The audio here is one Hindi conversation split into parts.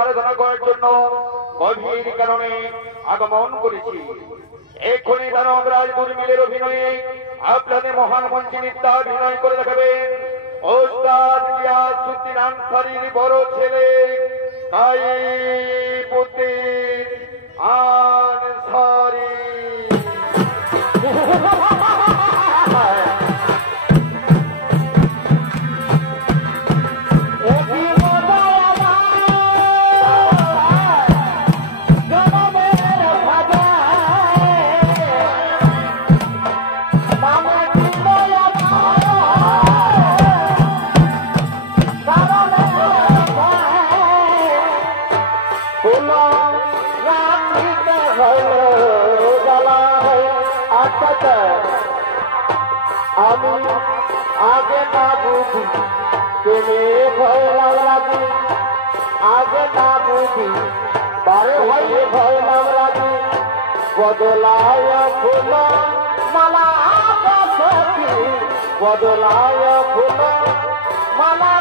আরাধনা করার জন্য গভীর কারণে আগমন করেছি। এক্ষুনি দানবরাজ দুর্মিলের অভিনয়ে আপনাদের মহান মঞ্চে নৃত্যাভিনয় করে দেখাবেন ওস্তাদ গিয়াসউদ্দিন আনসারীর বড় ছেলে সাইফুদ্দিন আনসারী। আমি আগে না বুঝি তুমি ভয় লাগি, আগে না বুঝি বারে ভয় লাগি, বদলায় ফুল মালা সখী, বদলায় ফুল মালা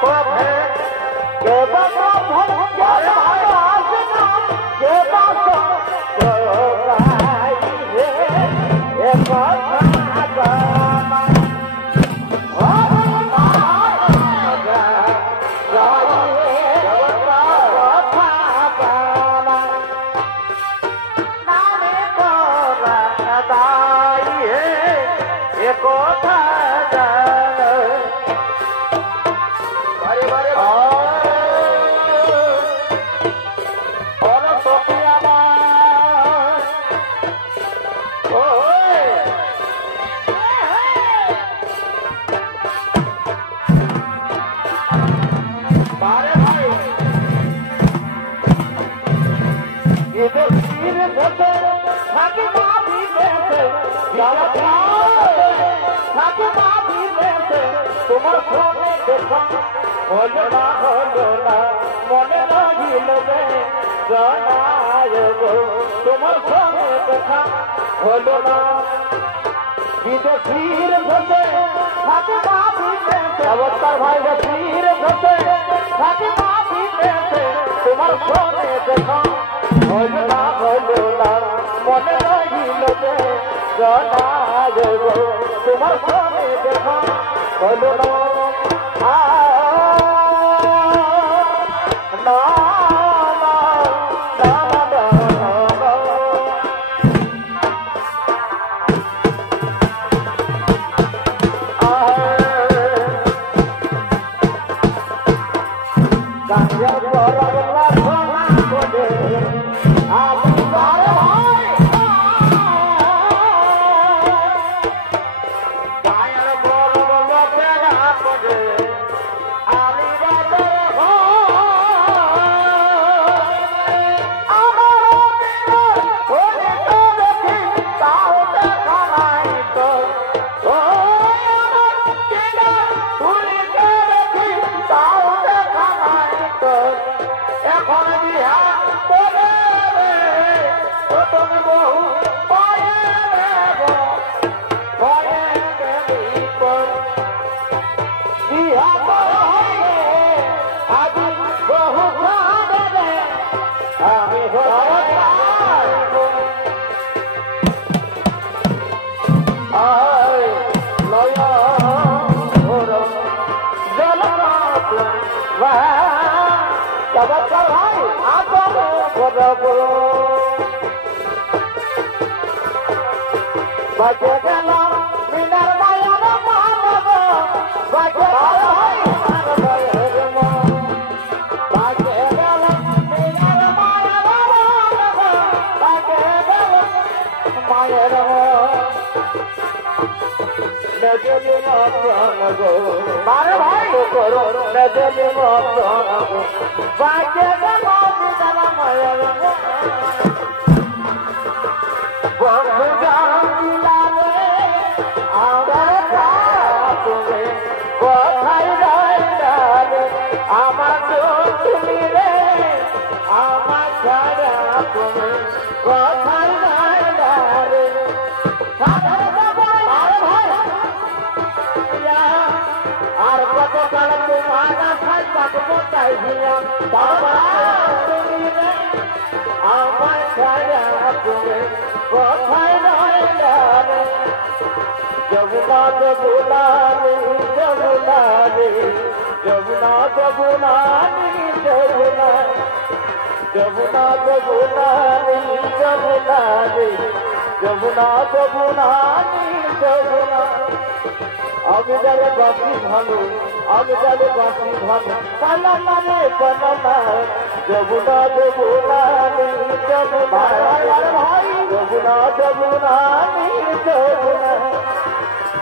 कोठे के बता भर के आसना के बात कोई है ए बात তোমার ফোনে দেখা হলো না মনে লাগিল রে জানায় গো তোমার ফোনে দেখা হলো না বিদেশির ভোটে থাকে বাবিতে অবতার ভাই বিদেশির ভোটে থাকে বাবিতে তোমার ফোনে দেখা হলো না মনে লাগিল রে জানায় গো তোমার ফোনে দেখা হলো না বাজে গেল মিনার মায়ার মানব বাজে বাজে গেল মিনার মায়ার মানব বাজে গেল মায়ের নজরে মতন গো মার ভাই করো নজরে মতন গো বাজে গেল মিনার মায়ার বন্ধু জানিলা রে আমার তুমি কোথায় রইলে আমার তুমি রে আমার ছাড়া তুমি কোথায় রইলে রে আর কত কাল তোমার আশায় থাকবো তাই দিয়া তুমি রে আমার ছাড়া তুমি কোথায় রইলে রে যমুনা যমুনা যমুনা রে যমুনা যমুনা যমুনা যমুনা যমুনা যমুনা রে যমুনা যমুনা যমুনা আমি যারে বাসি ভালো আমি যারে বাসি ভালো কালা মানে কালা যমুনা যমুনা যমুনা ভাই যমুনা যমুনা যমুনা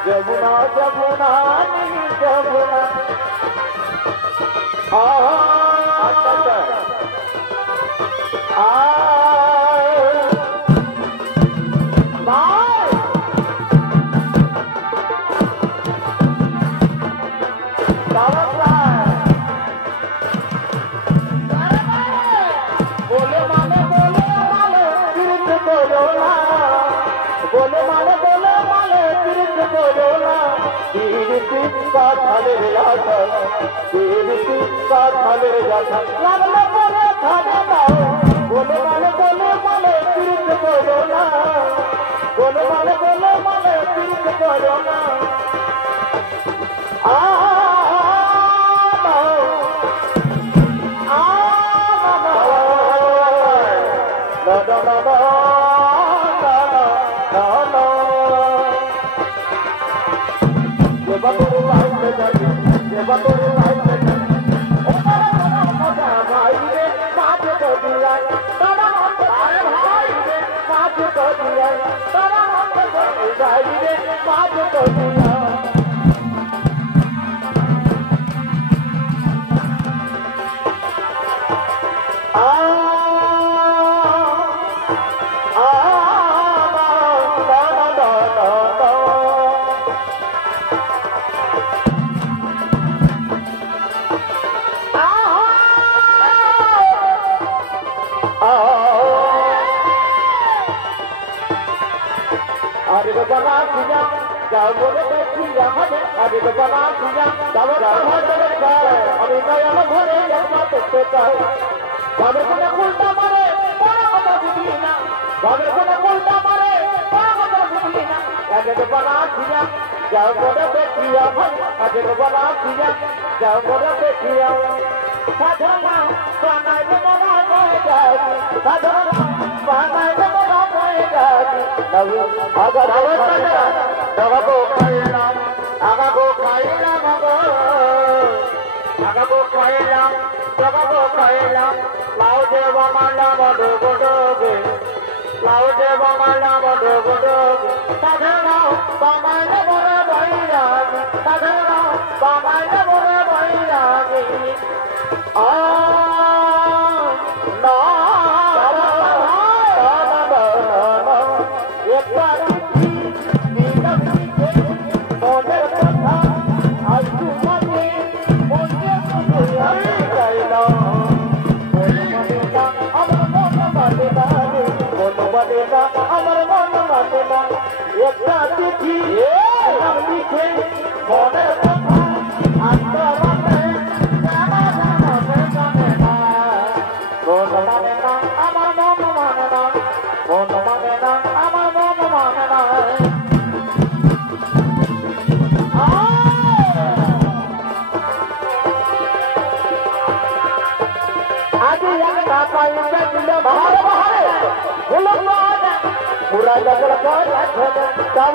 যমুনা যমুনা যমুনা আচ্ছা बोले माले बोले तीर्थ बोलो ना तीर्थ का खाले रे जाता तेरी का खाले रे जाता लगले बोले खाने दाओ बोले माले तीर्थ करो ना बोले माले तीर्थ करो ना पूरा जगत का